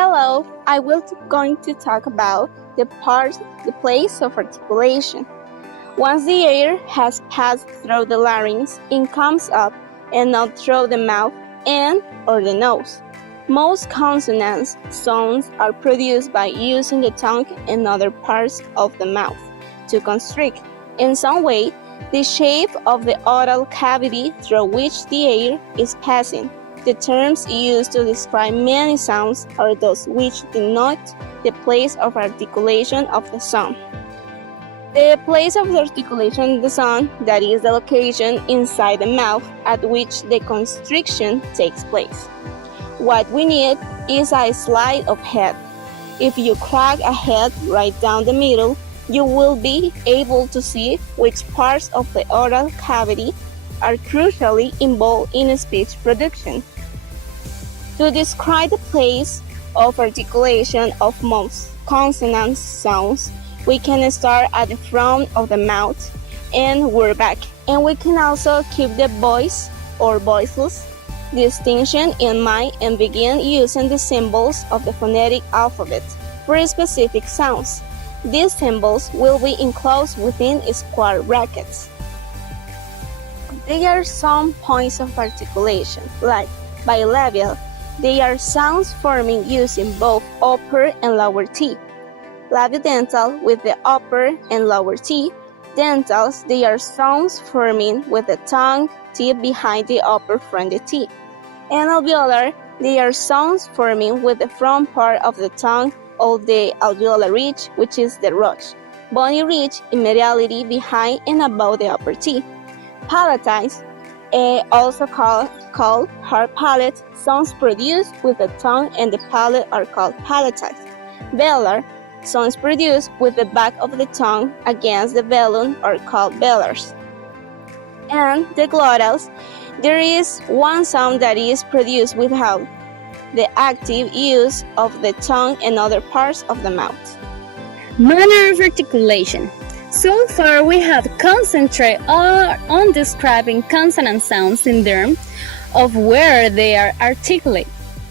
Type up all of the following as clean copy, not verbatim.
Hello, I will going to talk about the place of articulation. Once the air has passed through the larynx, it comes up and out through the mouth and or the nose. Most consonant sounds are produced by using the tongue and other parts of the mouth to constrict, in some way, the shape of the oral cavity through which the air is passing. The terms used to describe many sounds are those which denote the place of articulation of the sound. The place of articulation of the sound, that is the location inside the mouth at which the constriction takes place. What we need is a slice of head. If you crack a head right down the middle, you will be able to see which parts of the oral cavity are crucially involved in speech production. To describe the place of articulation of most consonant sounds, we can start at the front of the mouth and work back, and we can also keep the voice or voiceless distinction in mind and begin using the symbols of the phonetic alphabet for specific sounds. These symbols will be enclosed within square brackets. There are some points of articulation, like bilabial. They are sounds forming using both upper and lower teeth. Labiodental with the upper and lower teeth. Dentals, they are sounds forming with the tongue teeth behind the upper front teeth. And alveolar, they are sounds forming with the front part of the tongue of the alveolar ridge, which is the root. Bony ridge immediately behind and above the upper teeth. Palatines, also called hard palate, sounds produced with the tongue and the palate are called palatines. Velar, sounds produced with the back of the tongue against the velum are called velars. And the glottals, there is one sound that is produced without the active use of the tongue and other parts of the mouth. Manner of articulation. So far, we have concentrated on describing consonant sounds in terms of where they are articulate.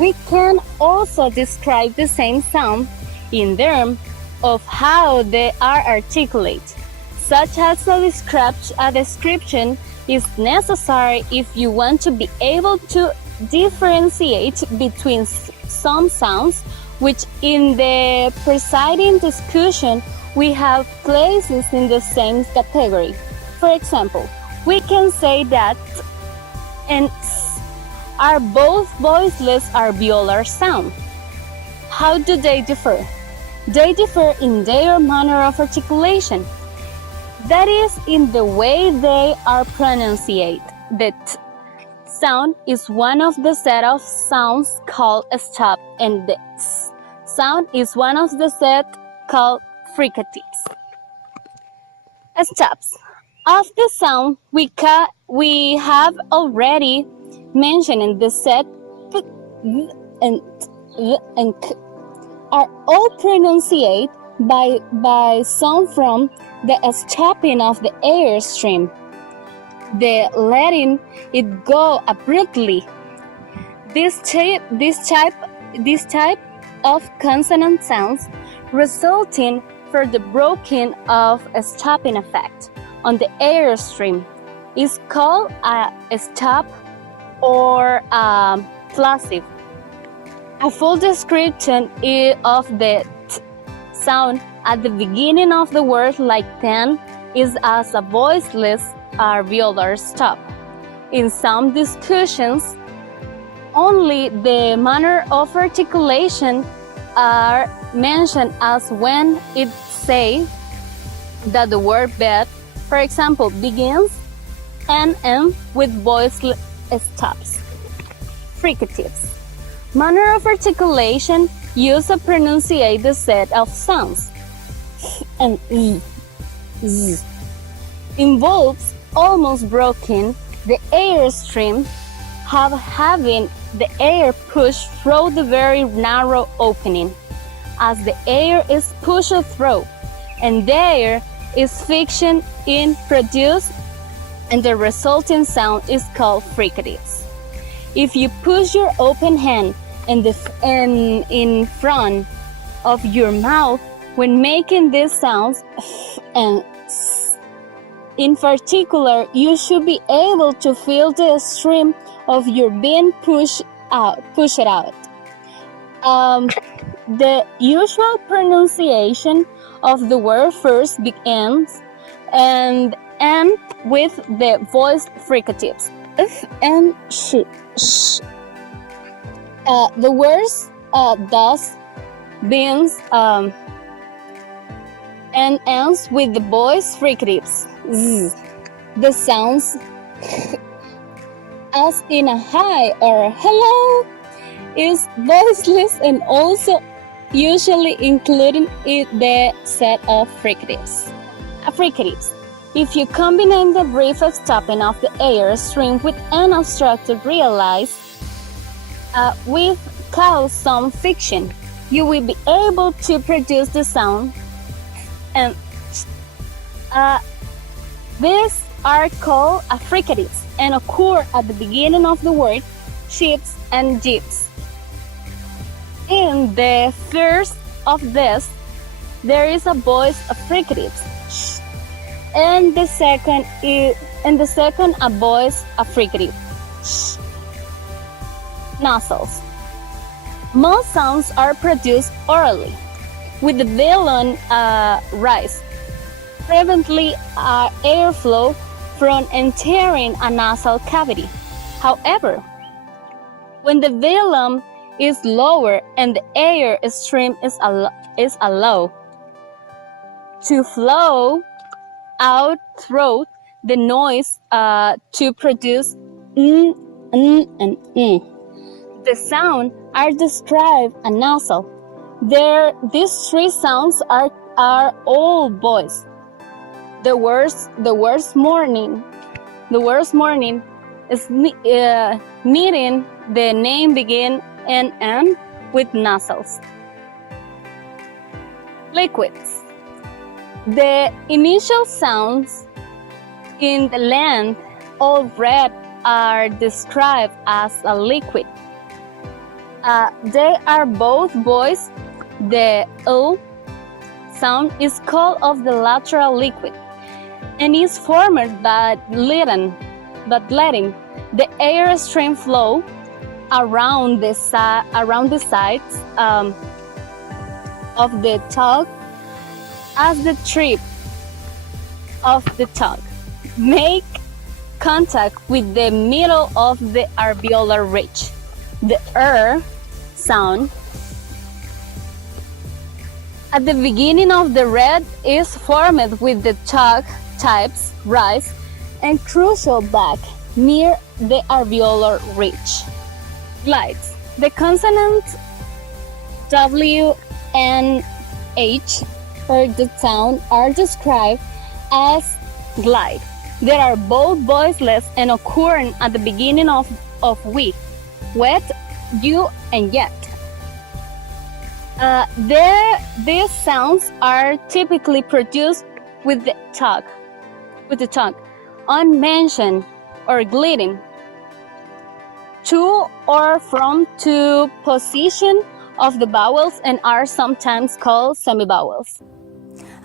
We can also describe the same sound in terms of how they are articulate, such as a description is necessary if you want to be able to differentiate between some sounds, which in the preceding discussion we have places in the same category. For example, we can say that t and s are both voiceless alveolar sounds. How do they differ? They differ in their manner of articulation. That is, in the way they are pronunciated. The t sound is one of the set of sounds called stop, and the s sound is one of the set called fricatives. Stops. Of the sound we have already mentioned in the set p, and t, and k are all pronunciated by sound from the stopping of the air stream, the letting it go abruptly. This type of consonant sounds resulting from the breaking of a stopping effect on the air stream is called a stop or plosive. A full description of the t sound at the beginning of the word, like ten, is as a voiceless alveolar stop. In some discussions, only the manner of articulation are mentioned, as when it say that the word bed, for example, begins and ends with voiceless stops. Fricatives. Manner of articulation used to pronunciate the set of sounds and z involves almost broken the air stream, having the air pushed through the very narrow opening. As the air is pushed through and there is friction in produced, and the resulting sound is called fricatives. If you push your open hand in front of your mouth when making these sounds and in particular, you should be able to feel the stream of your being pushed out. The usual pronunciation of the word first begins and end with the voiced fricatives if and sh. The words thus begins and ends with the voiced fricatives. The sounds as in a hi or hello is voiceless and also usually including the set of fricatives. If you combine the brief stopping of the air stream with an obstructed realize with cause some fiction, you will be able to produce the sound and these are called fricatives and occur at the beginning of the word ships and jeeps. In the first of this, there is a voice of fricatives, and the second a voice of fricative. Nasals. Most sounds are produced orally, with the velum rise, preventing airflow from entering a nasal cavity. However, when the velum is lower and the air stream is allowed to flow out through the noise to produce and The sound are described as nasal. These three sounds are all voiced. The words morning is meaning the name begin and end with nasals. Liquids. The initial sounds in the land or red are described as a liquid. They are both voiced. The O sound is called of the lateral liquid and is formed by letting the air stream flow around the sides of the tongue as the tip of the tongue make contact with the middle of the alveolar ridge. The sound at the beginning of the red is formed with the tongue tips rise and crucial back near the alveolar ridge. Glides. The consonants W and H for the sound are described as glide. They are both voiceless and occurring at the beginning of we, wet, you, and yet. These sounds are typically produced with the tongue, unmentioned or gliding, to or from to position of the vowels and are sometimes called semivowels.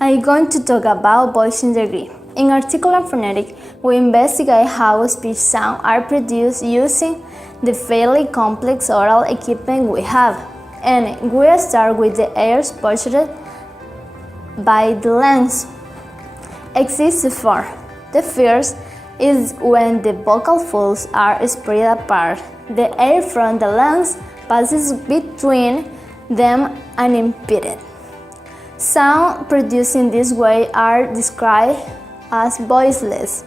I'm going to talk about voicing degree. In articulate phonetics, we investigate how speech sounds are produced using the fairly complex oral equipment we have, and we start with the airs pushed by the lungs. Exists four. The first is when the vocal folds are spread apart. The air from the lungs passes between them unimpeded. Sound produced in this way are described as voiceless.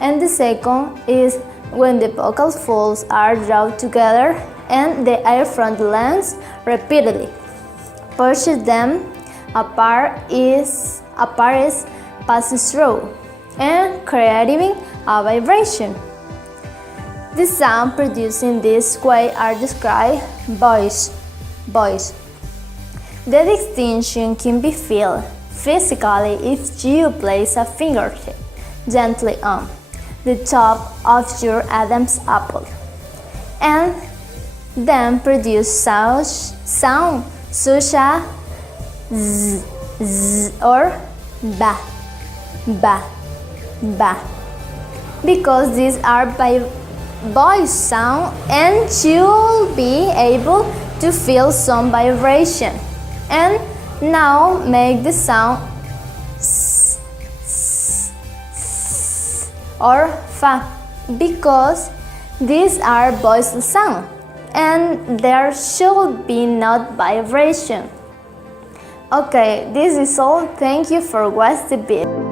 And the second is when the vocal folds are drawn together and the air from the lungs repeatedly pushes them apart passes through and creating a vibration. The sound produced in this way are described voice. The distinction can be felt physically if you place a fingertip gently on the top of your Adam's apple and then produce sound such as z, z or ba, ba, ba. Because these are voice sound and you'll be able to feel some vibration. And now make the sound s, s, s or fa, because these are voice sound and there should be not vibration. Okay, this is all. Thank you for watching the video.